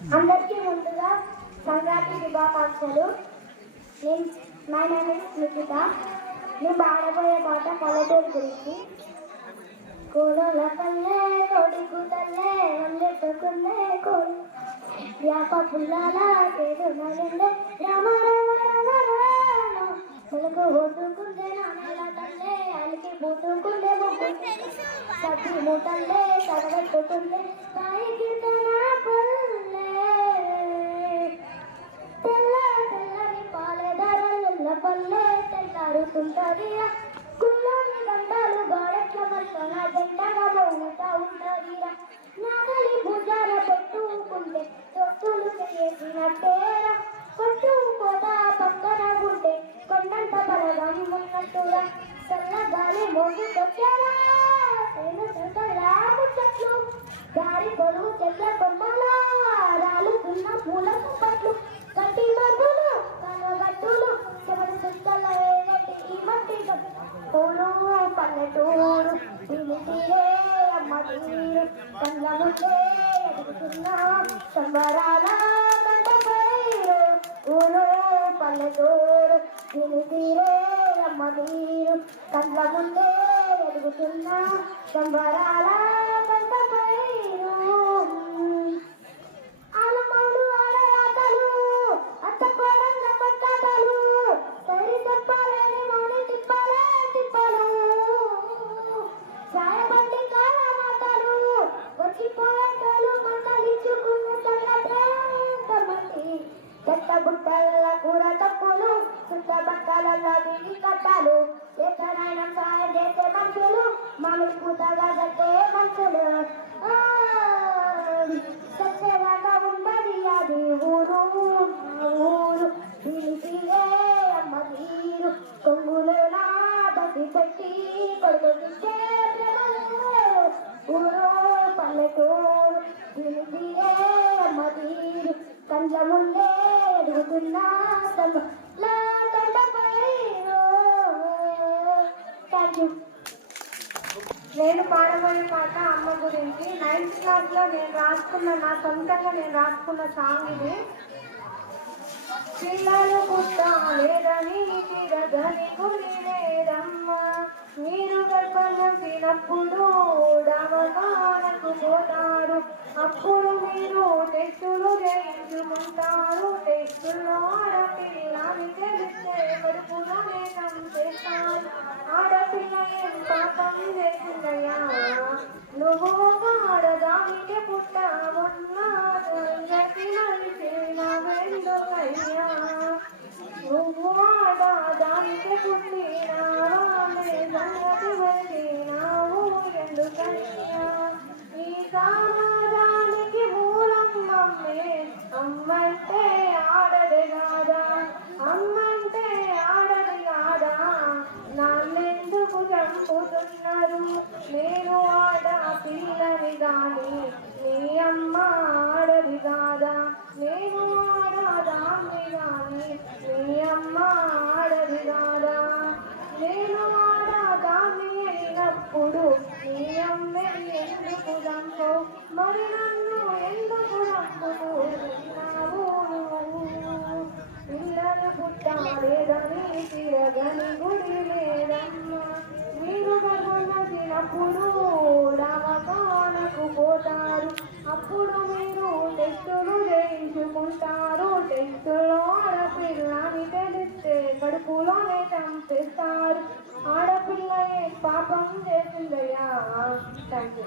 అందరికీ ముందుగా సంక్రాంతి శుభాకాంక్షలు. నేను మై నేమ్ ఇస్ నిఖిత నేను పాడబోయే పాట పల్లెటూరు గురించి. కోలోల పల్లె కొడుకు తల్లే వందెట్టుకుందే కోడి. వ్యాప పుల్లాల పేరు నలిందే రామ రామ రామ రామ. మనకు ఒడ్డుకుందే నాన్నల తల్లే అలికి బూతుకుందే ముగ్గుందే సత్తి మూటల్లే తడగట్టుకుందే పైకి తన పల్లె పాలెదారుల పల్లె తెల్లారుతుంటది కుల్లోని దండాలు గోడెట్ల మల్లన జెండగా మౌనతా ఉంటదిరా నాగలి భుజాల పెట్టుకుంటే తొట్టులు చేసినట్టేరా. కొట్టు కోట పక్కన ఉంటే కొండంత బలగం ఉన్నట్టుగా చల్ల మోగి తొక్కారా తేను చెట్ల ముచ్చట్లు. దారి పొడుగు చెట్ల కొమ్మలా రాలుతున్న పూల పట్లు గట్టి మబ్బులు చెమటి ఈ మట్టి పూలు పల్లెటూరు తిని అమ్మ తీరు కళ్ళ నుండే ఎదుగుతున్న సంబరాల కంట ఊరు పల్లెటూరు తిని అమ్మ తీరు కళ్ళ ముందే ఎదుగుతున్న సంబరాల చెత్త బుట్టల కూర తప్పులు చుట్ట బట్టల విని కట్టాలు ఎక్కడైనా సాయం చేసే మనుషులు మామిడి కూతగా కట్టే మనుషులు. ఆ, చచ్చేదాకా ఉన్నది అది ఊరు ఊరు. తీరే అమ్మ తీరు కొంగులు నా బతి పెట్టి కొడుకు ఊరు పల్లెటూరు తీరే అమ్మ తీరు కండ్ల ముందే నేను పాడబోయే పాట అమ్మ గురించి. నైన్త్ క్లాస్లో నేను రాసుకున్న నా సొంతంగా నేను రాసుకున్న సాంగ్ ఇది. పిల్లలు పుట్టాలేదని తిరగని గురి లేదమ్మా. మీరు గర్భం తినప్పుడు డమకాలకు పోతారు. అప్పుడు మీరు టెస్టులు చేయించుకుంటారు టెస్టులో ఆడపిల్లని తెలిస్తే కడుపులోనే చంపేస్తారు ఆడపిల్ల ఏం పాపం చేసిందయ్యా నువ్వు ఒక ఆడదానికి పుట్టామున్నా సంగతి మనిషిన వెండుకయ్యా నువ్వు ఆడదానికి పుట్టినావా నీ సంగతి వెళ్ళినావు ఎందుకయ్యా ఈ సమాజానికి మూలం అమ్మే అమ్మంటే ఆడది కాదా అమ్మంటే ఆడది కాదా నన్నెందుకు చంపుతున్నారు నేను ఆడ పిల్లని దాని నీ అమ్మ ఆడది కాదా? నేను ఆడదాన్ని గాని నీ అమ్మ ఆడది కాదా? నేను ఆడదాన్ని అయినప్పుడు నీ అమ్మే ఎందుకు దంతో? మరి నన్ను ఎందుకు చంపుతున్నావు పిల్లలు పుట్టాలేదని తిరగని గుడి లేదమ్మా మీరు అప్పుడు రామకాలకు పోతారు. అప్పుడు మీరు టెస్టులు చేయించుకుంటారు టెస్టులో ఆడపిల్లని తెలిస్తే కడుపులోనే చంపేస్తారు. ఆడపిల్లయే పాపం చేసిందయ్యా. Thank you